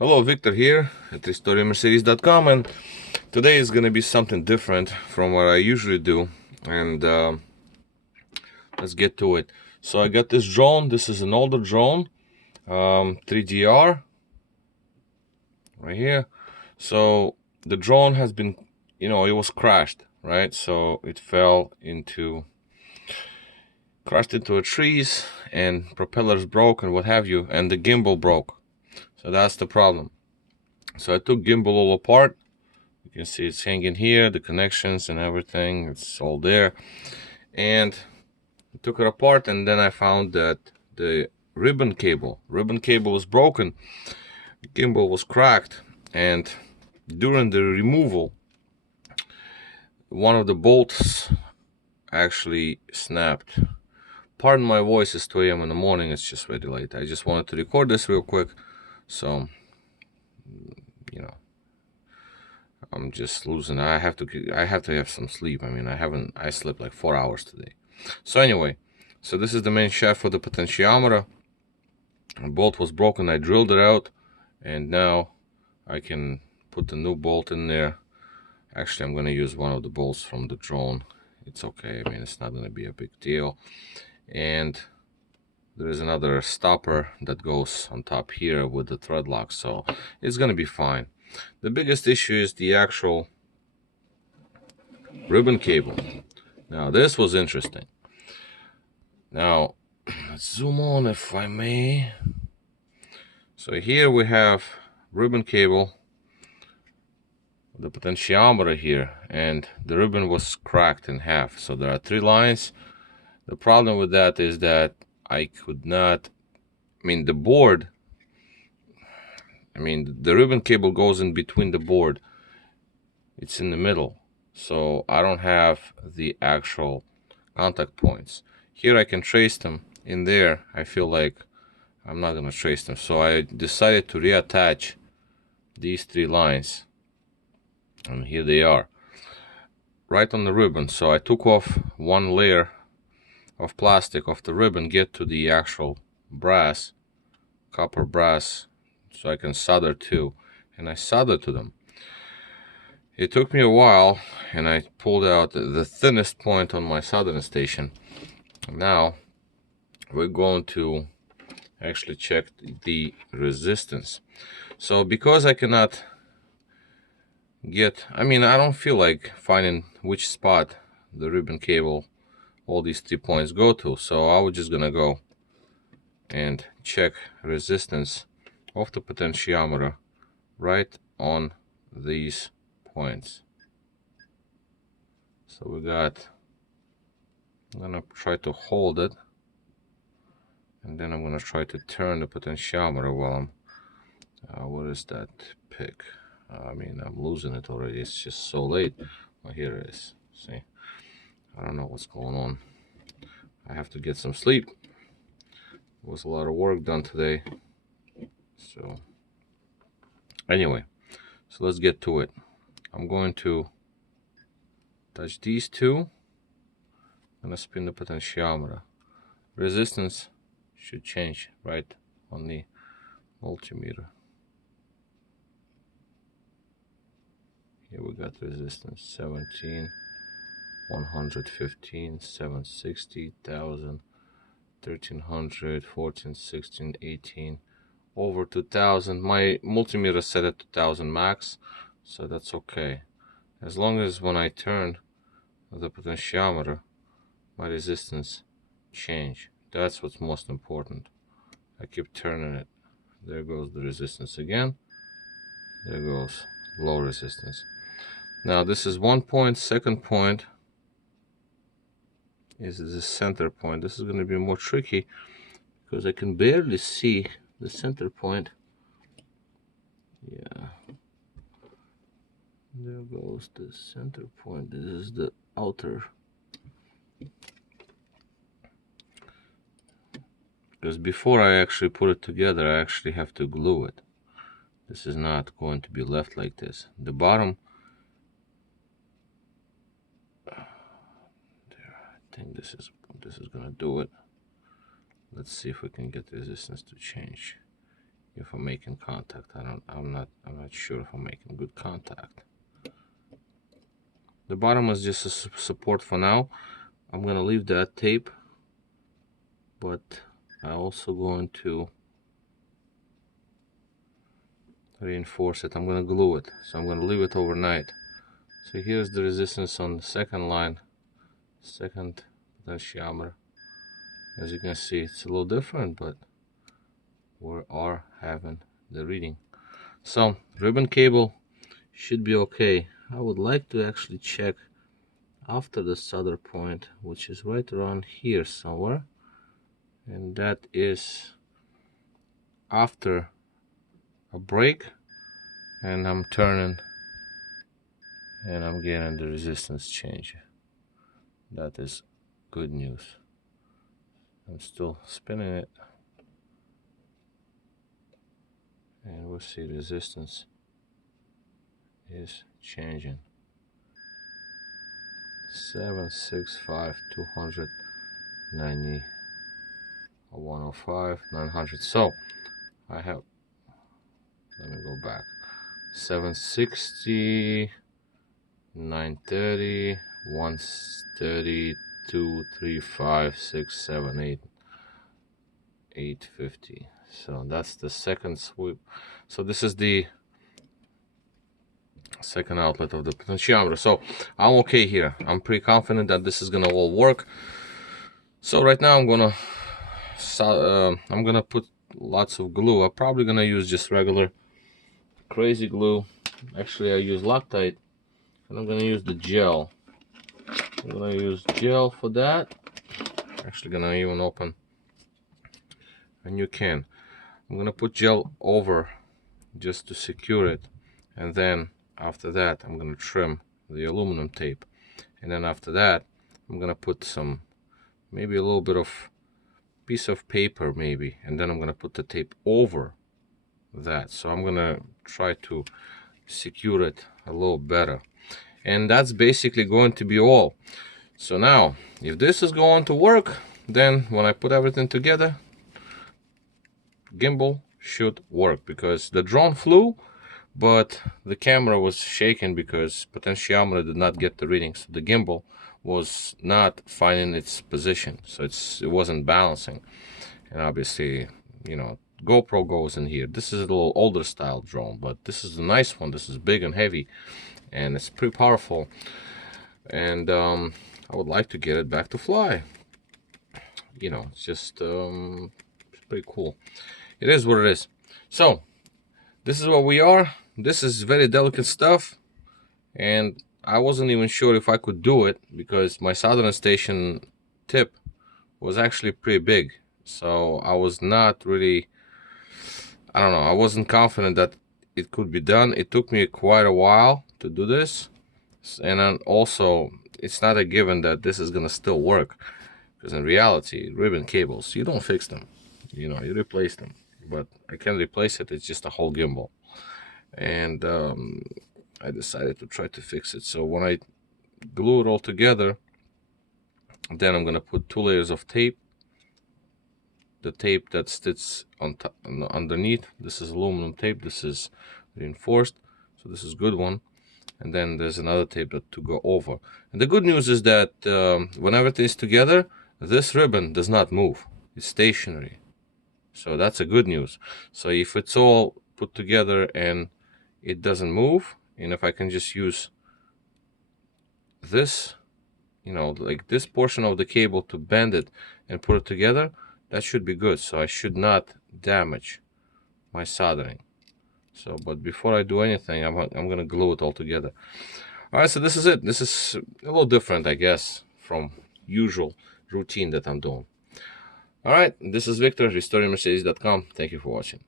Hello, Victor here at RestoreMercedes.com, and today is gonna be something different from what I usually do, and let's get to it. So I got this drone. This is an older drone, 3DR, right here. So the drone has been, it was crashed, right? So it crashed into a trees, and propellers broke and what have you, and the gimbal broke. So that's the problem. So I took gimbal all apart. You can see it's hanging here, the connections and everything, it's all there. And I took it apart, and then I found that the ribbon cable was broken, the gimbal was cracked, and during the removal, one of the bolts actually snapped. Pardon my voice, it's 2 a.m. in the morning, it's just really late. I just wanted to record this real quick, so, I'm just losing. I have to have some sleep. I mean, I slept like 4 hours today. So anyway, so this is the main shaft for the potentiometer. The bolt was broken. I drilled it out, and now I can put the new bolt in there. Actually, I'm going to use one of the bolts from the drone. It's okay. I mean, it's not going to be a big deal. And there is another stopper that goes on top here with the thread lock, so it's going to be fine. The biggest issue is the actual ribbon cable. Now, this was interesting. Now, let's zoom on if I may. So here we have ribbon cable, the potentiometer here, and the ribbon was cracked in half. So there are 3 lines. The problem with that is that I could not, the board, the ribbon cable goes in between the board. It's in the middle. So I don't have the actual contact points. Here I can trace them. In there, I feel like I'm not going to trace them. So I decided to reattach these 3 lines. And here they are, right on the ribbon. So I took off one layer of plastic off the ribbon, get to the actual brass, copper brass, so I can solder to. And I soldered to them. It took me a while, and I pulled out the thinnest point on my soldering station. Now we're going to actually check the resistance. So because I cannot I don't feel like finding which spot the ribbon cable, all these 3 points go to, so I was just gonna go and check resistance of the potentiometer right on these points. So I'm gonna try to hold it, and then I'm gonna try to turn the potentiometer while what is that pick? I'm losing it already. It's just so late. Oh, here it is. See, I don't know what's going on. I have to get some sleep. There was a lot of work done today. So anyway, so let's get to it. I'm going to touch these 2. I'm gonna spin the potentiometer. Resistance should change right on the multimeter. Here we got resistance 17, 115, 760, 1000, 1300, 14, 16, 18, over 2000. My multimeter set at 2000 max, so that's okay. As long as when I turn the potentiometer, my resistance change. That's what's most important. I keep turning it. There goes the resistance again. There goes low resistance. Now this is 1 point. Second point is the center point. This is going to be more tricky because I can barely see the center point. Yeah, there goes the center point. This is the outer, because before I actually put it together, I actually have to glue it. This is not going to be left like this. The bottom, there, I think this is going to do it. Let's see if we can get the resistance to change. if I'm making contact. I'm not sure if I'm making good contact. The bottom is just a support for now. I'm gonna leave that tape, but I'm also going to reinforce it. I'm gonna glue it, so I'm gonna leave it overnight. So here's the resistance on the second line, second potentiometer. As you can see, it's a little different, but we are having the reading. So ribbon cable should be okay. I would like to actually check after the solder point, which is right around here somewhere, and that is after a break, and I'm turning and I'm getting the resistance change. That is good news. I'm still spinning it, and we'll see resistance is changing. 765, 290, 105, 900. So I have, let me go back, 760, 930, 130, 2, 3, 5, 6, 7, 8, 850. So that's the second sweep. So this is the second outlet of the potentiometer. So I'm okay here. I'm pretty confident that this is gonna all work. So right now I'm gonna put lots of glue. I'm probably gonna use just regular crazy glue. Actually, I use Loctite, and I'm gonna use the gel. I'm gonna use gel for that. Actually, gonna even open a new can. I'm gonna put gel over just to secure it, and then after that I'm gonna trim the aluminum tape, and then after that I'm gonna put some, maybe a little bit of piece of paper maybe, and then I'm gonna put the tape over that. So I'm gonna try to secure it a little better, and that's basically going to be all. So now if this is going to work, then when I put everything together, gimbal should work, because the drone flew, but the camera was shaking because potentiometer did not get the reading, so the gimbal was not finding its position, so it wasn't balancing. And obviously, you know, GoPro goes in here. This is a little older style drone, but this is a nice one. This is big and heavy, and it's pretty powerful, and I would like to get it back to fly. You know, it's just it's pretty cool. It is what it is. So this is what we are. This is very delicate stuff, and I wasn't even sure if I could do it because my soldering station tip was actually pretty big. So I was not really, I don't know, I wasn't confident that it could be done. It took me quite a while to do this, and then also it's not a given that this is gonna still work, because in reality, ribbon cables, you don't fix them, you know, you replace them. But I can replace it. It's just a whole gimbal, and I decided to try to fix it. So when I glue it all together, then I'm gonna put 2 layers of tape. The tape that sits on top, underneath, this is aluminum tape, this is reinforced, so this is good one. And then there's another tape that to go over. And the good news is that when everything is together, this ribbon does not move. It's stationary. So that's a good news. So if it's all put together and it doesn't move, and if I can just use this, you know, like this portion of the cable to bend it and put it together, that should be good. So I should not damage my soldering. So, but before I do anything, I'm gonna glue it all together. All right, so this is it. This is a little different, I guess, from usual routine that I'm doing. All right, this is Victor, RestoringMercedes.com. Thank you for watching.